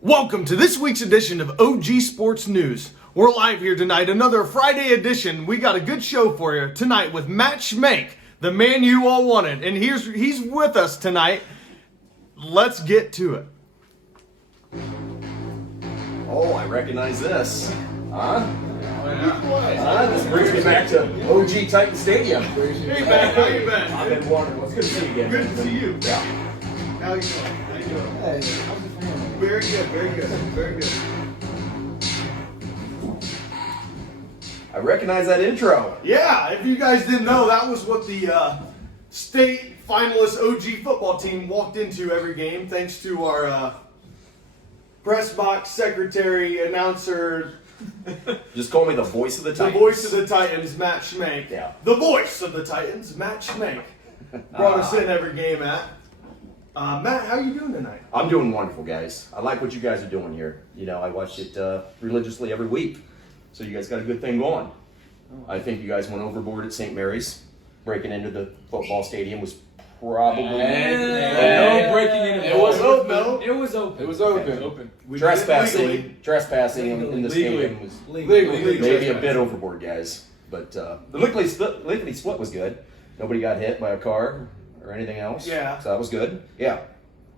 Welcome to this week's edition of OG Sports News. We're live here tonight, another Friday edition. We got a good show for you tonight with Matt Schmank, the man you all wanted. And he's with us tonight. Let's get to it. Oh, I recognize this. Huh? This brings me back to OG Titan Stadium. Hey, Matt, how you been? I've been wondering. It's good to see you again. Good to see you. Yeah. How you doing? How you doing? Very good, very good, very good. I recognize that intro. Yeah, if you guys didn't know, that was what the state finalist OG football team walked into every game, thanks to our press box secretary, announcer, Just call me the voice of the the Titans. voice of the Titans, Matt Schmank. Yeah. The voice of the Titans, Matt Schmank. Brought us in every game, Matt. Matt, how you doing tonight? I'm doing wonderful, guys. I like what you guys are doing here. You know, I watch it religiously every week. So you guys got a good thing going. I think you guys went overboard at St. Mary's. Breaking into the football stadium was probably... No breaking into. It was open. It was open. It was open. We did it legally. Trespassing in the stadium was Legally. maybe a bit overboard, guys. But the lickety split was good. Nobody got hit by a car or anything else. Yeah. So that was good. Yeah.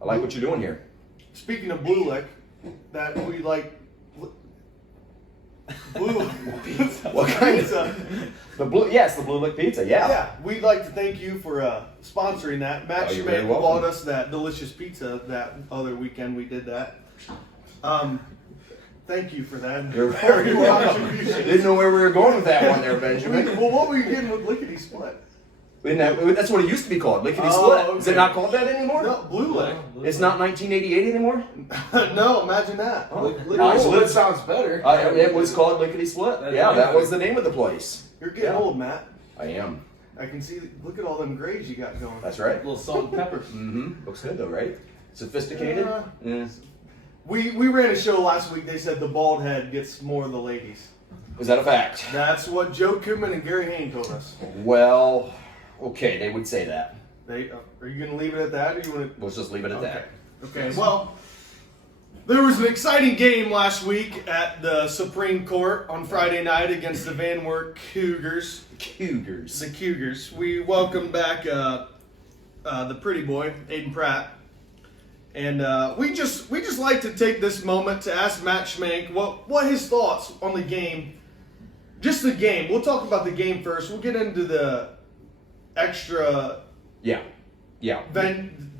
I like what you're doing here. Speaking of Blue Lick, that we like... Blue What kind of... Pizza. The Blue Lick Pizza, yeah. Yeah, we'd like to thank you for sponsoring that. Matt Oh, you're very Schmank welcome. bought us that delicious pizza that other weekend we did that. Thank you for that. You're very welcome. Contribution. Didn't know where we were going with that one there, Benjamin. Well, what were you getting with Lickety Split? That's what it used to be called, Lickety Oh, Split. Is okay. it not called that anymore? No, Blue Lick. It's not 1988 anymore? No, imagine that. That sounds better. It was called Lickety Split. Yeah, that was the name of the place. You're getting Yeah. old, Matt. I am. I can see. Look at all them grades you got going. That's right. A little salt and pepper. Mm-hmm. Looks good though, right? Sophisticated? Yeah. Yeah. We ran a show last week. They said the bald head gets more of the ladies. Is that a fact? That's what Joe Koopman and Gary Hayne told us. Well, okay, they would say that. They are you going to leave it at that, or you want to? Let's just leave it at that. Okay, well, there was an exciting game last week at the Supreme Court on Friday night against the Van Wert Cougars. Cougars. The Cougars. We welcomed back the pretty boy, Aiden Pratt. And we just like to take this moment to ask Matt Schmank what his thoughts on the game. Just the game. We'll talk about the game first. We'll get into the extra Yeah.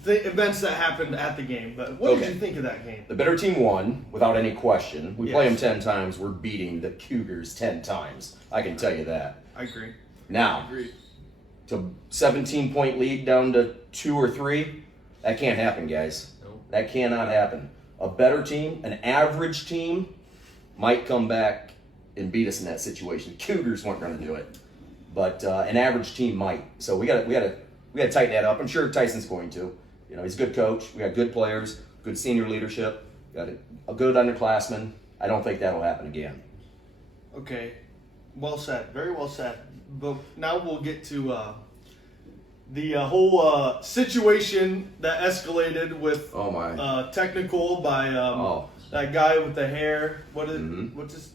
events that happened at the game. But what did Okay. you think of that game? The better team won, without any question. We play them Yes. 10 times, we're beating the Cougars 10 times. I can tell you that. I agree. Now, to 17-point lead down to 2 or 3, that can't happen, guys. Nope. That cannot happen. A better team, an average team, might come back and beat us in that situation. Cougars weren't going to do it, but an average team might. So we got to tighten that up. I'm sure Tyson's going to. You know, he's a good coach. We got good players, good senior leadership, got a good underclassman. I don't think that'll happen again. Okay, well said. Very well said. But now we'll get to the whole situation that escalated with Oh my. technical by Oh. that guy with the hair. Mhm. What's his?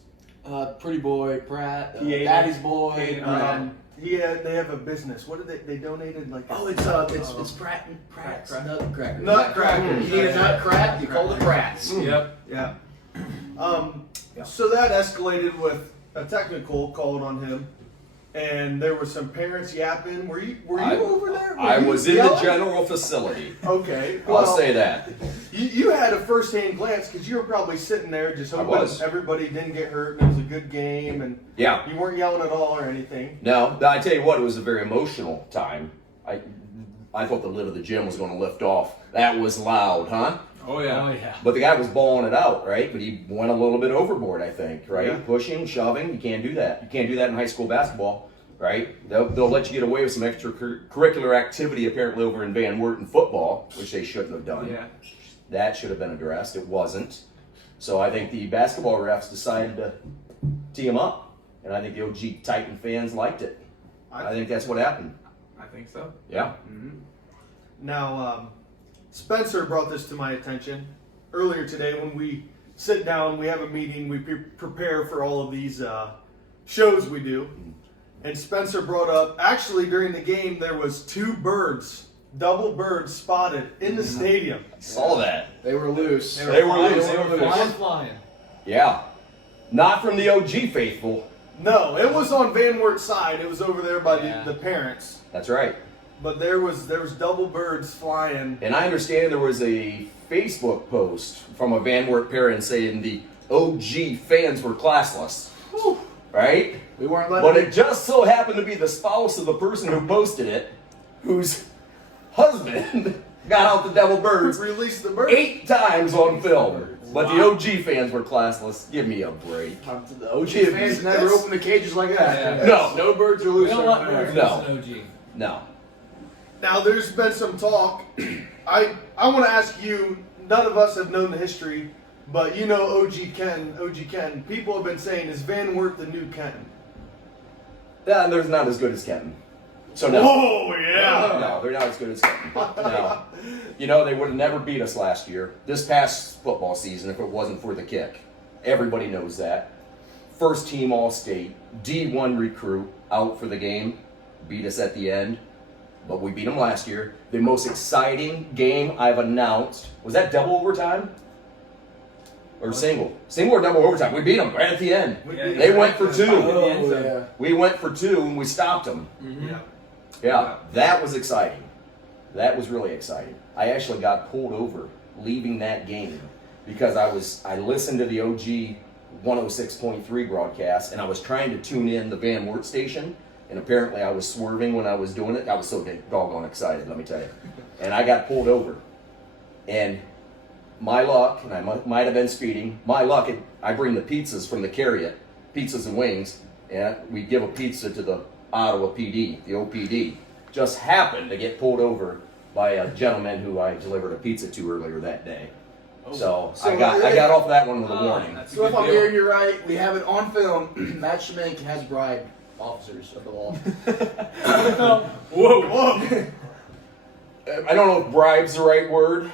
Pretty boy, Pratt, He ate Daddy's it. boy. He ate it. They have a business. What did they donated like? It's Pratt's Nutcracker. Nutcracker. You need a nutcrack, you call the Pratts. Yep. Yeah. So that escalated with a technical called on him, and there were some parents yapping. Were you over there? Were I you was in the yelling? general facility. Okay. I'll well, say that. You had a first-hand glance because you were probably sitting there just I hoping was. everybody didn't get hurt and it was a good game, and Yeah. you weren't yelling at all or anything. No, I tell you what, it was a very emotional time. I thought the lid of the gym was going to lift off. That was loud, huh? Oh yeah. But the guy was balling it out, right? But he went a little bit overboard, I think, right? Yeah. Pushing, shoving, you can't do that. You can't do that in high school basketball, right? They'll let you get away with some extracurricular activity apparently over in Van Wert in football, which they shouldn't have done. Yeah. That should have been addressed. It wasn't. So I think the basketball refs decided to tee him up. And I think the OG Titan fans liked it. I think that's what happened. I think so. Yeah. Now, Spencer brought this to my attention earlier today when we sit down, we have a meeting, we prepare for all of these shows we do. And Spencer brought up, actually during the game, there was 2 birds, double birds spotted in the stadium. Saw that. They were loose. They were loose. They were flying. Yeah. Not from the OG faithful. No, it was on Van Wert's side. It was over there by the parents. That's right. But there was double birds flying. And I understand there was a Facebook post from a Van Wert parent saying the OG fans were classless. Whew. Right? We weren't letting But it just so happened to be the spouse of the person who posted it, whose husband got out the devil birds Release the birds. 8 times on film. But the OG fans were classless. Give me a break. The OG fans never open the cages like that. Yeah. No birds are We loose. don't let birds No. loose in OG. No. Now there's been some talk. I want to ask you. None of us have known the history, but you know OG Ken. People have been saying, is Van Wert the new Ken? Yeah, they're not as good as Kenton. So no. Oh yeah. No, they're not as good as Kenton. No. You know, they would have never beat us last year. This past football season, if it wasn't for the kick. Everybody knows that. First team All-State, D1 recruit, out for the game, beat us at the end. But we beat them last year. The most exciting game I've announced, was that double overtime? Or single? Single or double overtime? We beat them right at the end. They went for 2. Oh, yeah. We went for 2 and we stopped them. Yeah. Yeah, that was exciting. That was really exciting. I actually got pulled over leaving that game because I listened to the OG 106.3 broadcast and I was trying to tune in the Van Wert station, and apparently I was swerving when I was doing it. I was so doggone excited, let me tell you. And I got pulled over. And my luck, and I might have been speeding, my luck, I bring the pizzas from the Carriot, pizzas and wings, and we give a pizza to the Ottawa PD, the OPD. Just happened to get pulled over by a gentleman who I delivered a pizza to earlier that day. So I got off that one with a warning. So if I'm hearing you right, we have it on film. Matt Schmink has bribed officers of the law. Whoa. I don't know if bribe's the right word.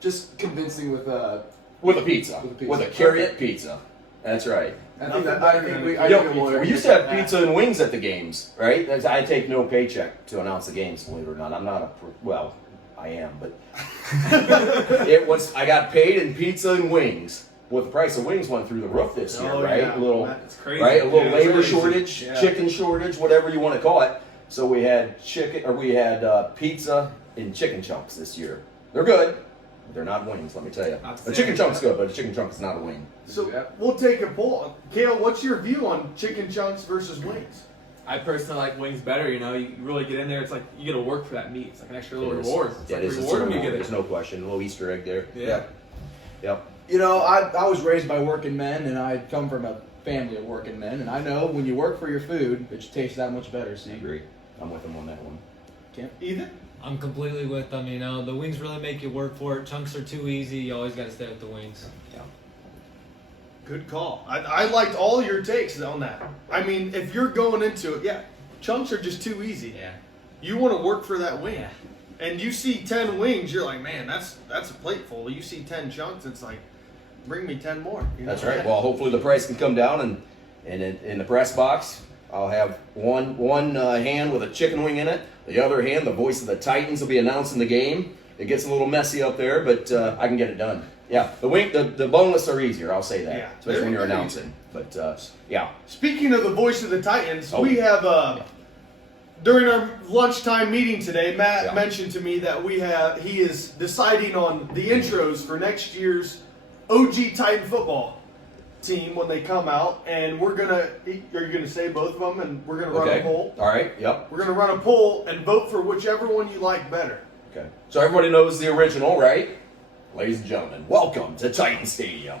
Just convincing with With a pizza. With a pizza. With a Carriot pizza. That's right. I think we We used to have pizza and wings at the games, right? I take no paycheck to announce the games, believe it or not. I'm not well, I am, but I got paid in pizza and wings. Well, the price of wings went through the roof this year, right? Yeah. A little, That's crazy. right? A little Yeah, labor crazy. shortage, Yeah. chicken shortage, whatever you want to call it. So we had pizza and chicken chunks this year. They're good. But they're not wings, let me tell you. Not A chicken chunk's good, but a chicken chunk is not a wing. So we'll take a poll. Kale, what's your view on chicken chunks versus wings? I personally like wings better. You know, you really get in there. It's like you get to work for that meat. It's like an extra little It is. reward. It's Yeah, like it is a reward when you certain get There's it. no question. A little Easter egg there. Yeah. Yep. You know, I was raised by working men, and I come from a family of working men, and I know when you work for your food, it just tastes that much better. I See, agree. I'm with him on that one. Ethan? I'm completely with them. You know, the wings really make you work for it. Chunks are too easy. You always got to stay with the wings. Yeah. Good call. I liked all your takes on that. I mean, if you're going into it, yeah, chunks are just too easy. Yeah. You want to work for that wing. Yeah. And you see 10 wings, you're like, man, that's a plate full. You see 10 chunks, it's like, bring me 10 more. You know? That's right. Well, hopefully the price can come down, and in the press box, I'll have one hand with a chicken wing in it. The other hand, the voice of the Titans will be announcing the game. It gets a little messy up there, but I can get it done. Yeah, the boneless are easier. I'll say that, Yeah, especially when you're they're announcing. But yeah, Speaking of the voice of the Titans, Oh. we have during our lunchtime meeting today, Matt Yeah. mentioned to me that he is deciding on the intros for next year's OG Titan football team when they come out, and you're gonna say both of them, and we're gonna run okay. a poll. All right. Yep. We're gonna run a poll and vote for whichever one you like better. Okay. So everybody knows the original, right? Ladies and gentlemen, welcome to Titan Stadium.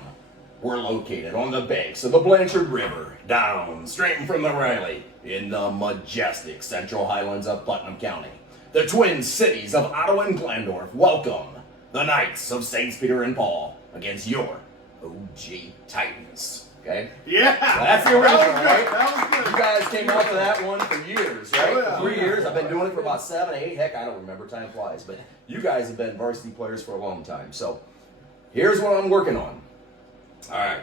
We're located on the banks of the Blanchard River, downstream from the Riley, in the majestic Central Highlands of Putnam County. The twin cities of Ottawa and Glandorf welcome the Knights of St. Peter and Paul against your OG Titans. Okay? Yeah, That's the original, that was good. right? That was good. You guys came up with that one for years, right? Oh, yeah. 3 years. I've been doing it for about 7, 8. Heck, I don't remember. Time flies. But you guys have been varsity players for a long time. So Here's what I'm working on. All right,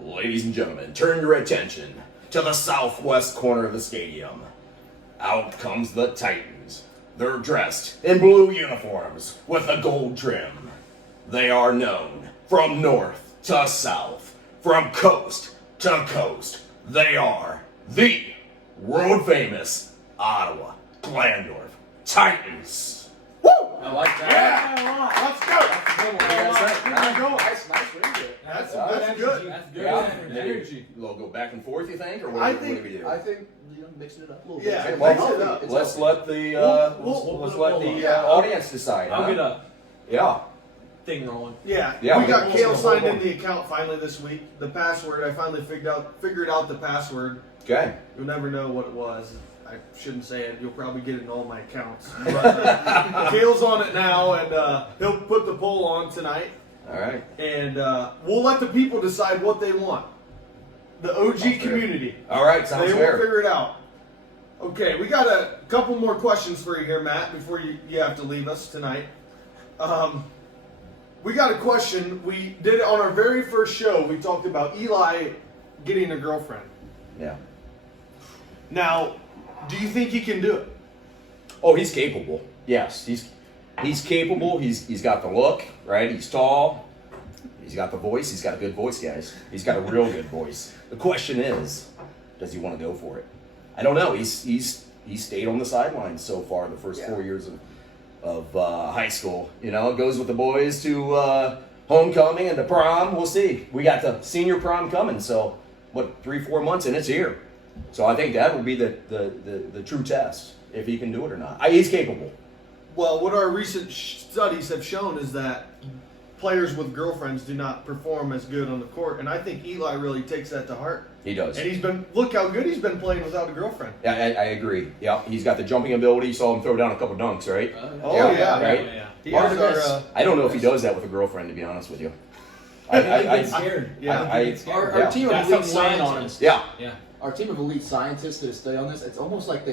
ladies and gentlemen, turn your attention to the southwest corner of the stadium. Out comes the Titans. They're dressed in blue uniforms with a gold trim. They are known from north to south, from coast to coast. They are the world famous Ottawa Glandorf Titans. Woo! I like that. Yeah, let's go. Nice ring to it. That's Energy. good. That's good. Yeah. Energy. A little go back and forth, you think, or I what think- do we do? I think mixing it up a little Yeah, bit. mix it up. It's Let's healthy. let the We'll let the yeah. audience decide. I'll huh? get a Yeah. thing rolling. Yeah, Yeah, we got we'll Kale hold signed on. in the account finally this week. The password, I finally figured out the password. Okay. You'll never know what it was. I shouldn't say it. You'll probably get it in all my accounts. But Kale's on it now, and he'll put the poll on tonight. All right. And we'll let the people decide what they want. The OG Sounds fair. community. All right. Sounds They will fair. figure it out. Okay, we got a couple more questions for you here, Matt, before you have to leave us tonight. We got a question. We did it on our very first show. We talked about Eli getting a girlfriend. Yeah. Now, do you think he can do it? Oh, he's capable. Yes, he's capable. He's got the look, right? He's tall. He's got the voice. He's got a good voice, guys. He's got a real good voice. The question is, does he want to go for it? I don't know. He's stayed on the sidelines so far the first 4 years of high school. You know, goes with the boys to homecoming and to prom. We'll see. We got the senior prom coming. So, 3-4 months and it's here. So I think that will be the true test if he can do it or not. He's capable. Well, what our recent studies have shown is that players with girlfriends do not perform as good on the court, and I think Eli really takes that to heart. He does. And look how good he's been playing without a girlfriend. Yeah, I agree. Yeah, he's got the jumping ability. You saw him throw down a couple dunks, right? Oh, Yeah, yeah. right? Yeah. He Part is of this- our, I don't know if he does that with a girlfriend, to be honest with you. I get scared. yeah. I get scared. Our Yeah. team of That's elite something lying on scientists. Yeah. Yeah. Our team of elite scientists that study on this. It's almost like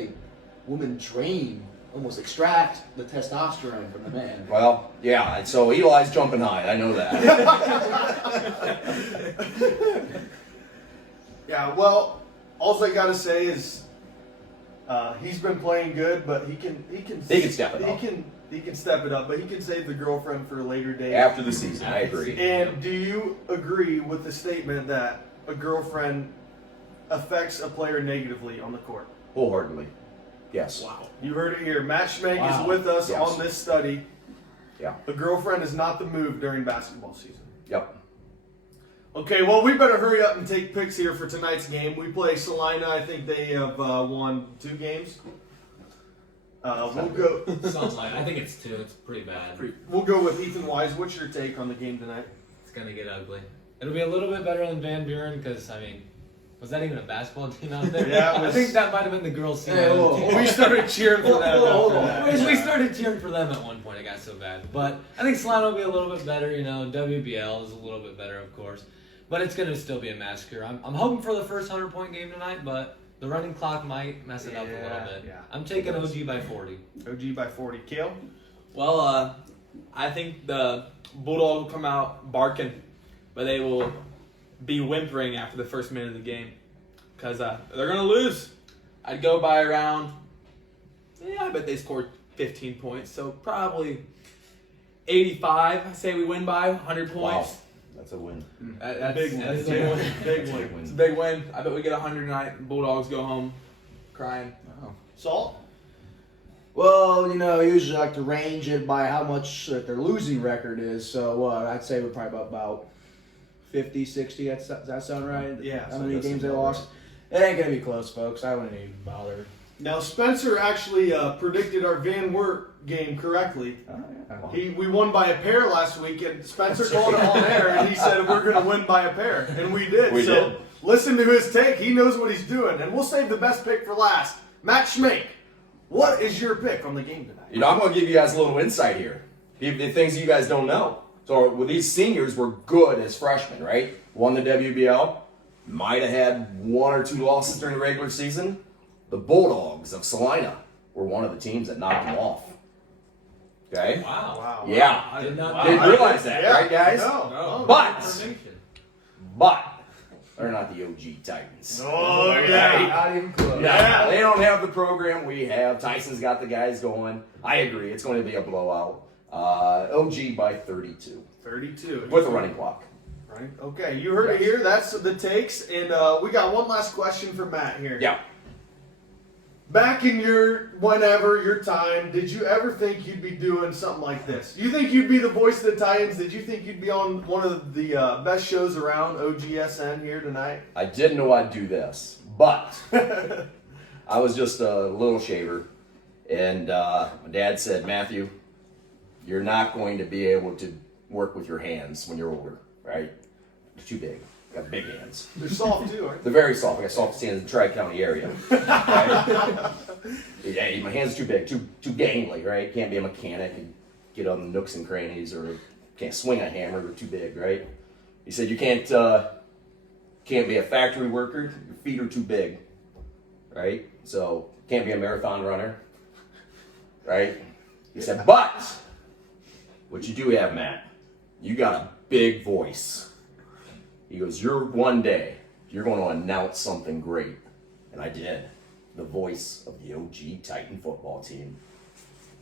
women drain, almost extract the testosterone from the man. Well, yeah. And so Eli's jumping high. I know that. Yeah, well, all I gotta say is he's been playing good, but he can step it up. He can step it up, but he can save the girlfriend for a later date. After the season, I agree. And do you agree with the statement that a girlfriend affects a player negatively on the court? Wholeheartedly. Yes. Wow. You heard it here. Matt Schmenk Wow. is with us Yes. on this study. Yeah. A girlfriend is not the move during basketball season. Yep. Okay, well, we better hurry up and take picks here for tonight's game. We play Salina. I think they have won 2 games. We'll go. Something like I think it's 2. It's pretty bad. We'll go with Ethan Wise. What's your take on the game tonight? It's gonna get ugly. It'll be a little bit better than Van Buren because was that even a basketball team out there? Yeah, it I was- think that might have been the girls' team. Hey, whoa, team. whoa. We started cheering for them. Hold after on. that. We started cheering for them at one point. It got so bad, but I think Salina will be a little bit better. WBL is a little bit better, of course, but it's gonna still be a massacre. I'm hoping for the first 100-point game tonight, but the running clock might mess it up a little bit. Yeah. I'm taking OG by 40. OG by 40. Kale? Well, I think the Bulldogs will come out barking, but they will be whimpering after the first minute of the game because they're going to lose. I'd go by around, I bet they scored 15 points, so probably 85. I say we win by 100 points. Wow. That's a win. That's Big one. that's a Yeah. win. Big one. It's a big win. I bet we get 100 tonight. Bulldogs go home crying. Salt? Well, usually I like to range it by how much their losing record is. So I'd say we're probably about 50, 60. Does that sound right? Yeah, How so many that's games they about lost? It ain't going to be close, folks. I wouldn't even bother. Now, Spencer actually predicted our Van Wert game correctly. Oh, yeah. We won by a pair last week, and Spencer called it on air, and he said we're going to win by a pair, and we did. We so did. listen to his take. He knows what he's doing, and we'll save the best pick for last. Matt Schmenk, what is your pick on the game tonight? I'm going to give you guys a little insight here. The things you guys don't know. So with these seniors were good as freshmen, right? Won the WBL. Might have had 1 or 2 losses during the regular season. The Bulldogs of Salina were one of the teams that knocked them off. Okay? Wow. Wow. Yeah. I did not Wow. Didn't realize that, Yeah. right, guys? No. But- Information. But they're not the OG Titans. Oh, yeah. Not even close. No, they don't have the program we have. Tyson's got the guys going. I agree. It's going to be a blowout. OG by 32 32. with a running clock. Right. Okay, you heard it here. That's the takes. And we got one last question for Matt here. Yeah. Back in your time, did you ever think you'd be doing something like this? You think you'd be the voice of the Titans? Did you think you'd be on one of the best shows around, OGSN, here tonight? I didn't know I'd do this, but I was just a little shaver. And my dad said, Matthew, you're not going to be able to work with your hands when you're older, right? They're too big. You got big hands. They're soft too, aren't They're very soft. I got soft hands in the Tri-County area. Right? Yeah, my hands are too big, too gangly, right? Can't be a mechanic and get on the nooks and crannies, or can't swing a hammer. They're too big, right? He said you can't be a factory worker. Your feet are too big, right? So can't be a marathon runner, right? He said, but what you do have, Matt, you got a big voice. He goes, one day, you're going to announce something great. And I did. The voice of the OG Titan football team.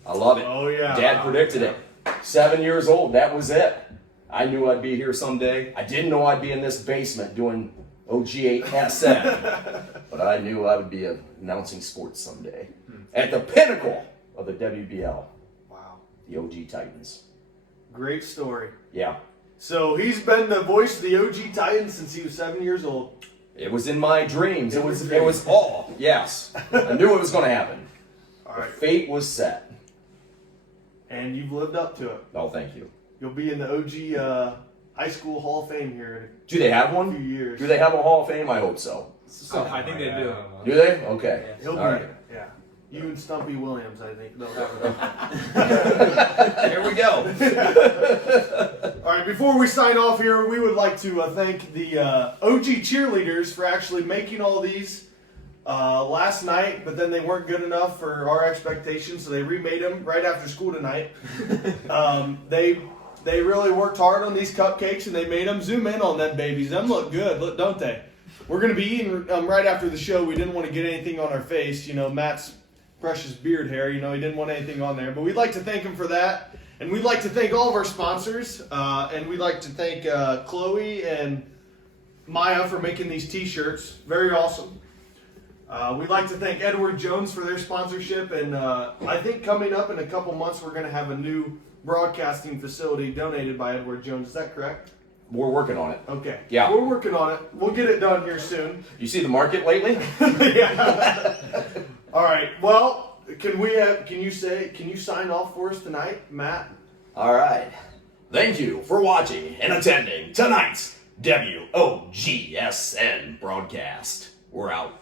I love it. Oh, yeah. Dad predicted it. 7 years old, that was it. I knew I'd be here someday. I didn't know I'd be in this basement doing OGSN. But I knew I would be announcing sports someday. At the pinnacle of the WBL, Wow. the OG Titans. Great story. Yeah. So he's been the voice of the OG Titans since he was 7 years old. It was in my dreams. It was all. Yes. I knew it was going to happen. All The right. fate was set. And you've lived up to it. Oh, thank you. You'll be in the OG High School Hall of Fame here Do they have in a one? few years. Do they have a Hall of Fame? I hope so. I think they do. Do they? Okay. He'll be All right. there. Yeah. You and Stumpy Williams, I think, they'll have it. Here we go. All right, before we sign off here, we would like to thank the OG cheerleaders for actually making all these last night, but then they weren't good enough for our expectations, so they remade them right after school tonight. They really worked hard on these cupcakes, and they made them. Zoom in on them babies. Them look good, look, don't they? We're going to be eating right after the show. We didn't want to get anything on our face. You know, Matt's precious beard hair, you know, he didn't want anything on there. But we'd like to thank him for that. And we'd like to thank all of our sponsors. And we'd like to thank Chloe and Maya for making these t-shirts. Very awesome. We'd like to thank Edward Jones for their sponsorship. And I think coming up in a couple months, we're going to have a new broadcasting facility donated by Edward Jones. Is that correct? We're working on it. Okay. Yeah. We're working on it. We'll get it done here soon. You see the market lately? Yeah. All right. Well, can you sign off for us tonight, Matt? All right. Thank you for watching and attending tonight's WOGSN broadcast. We're out.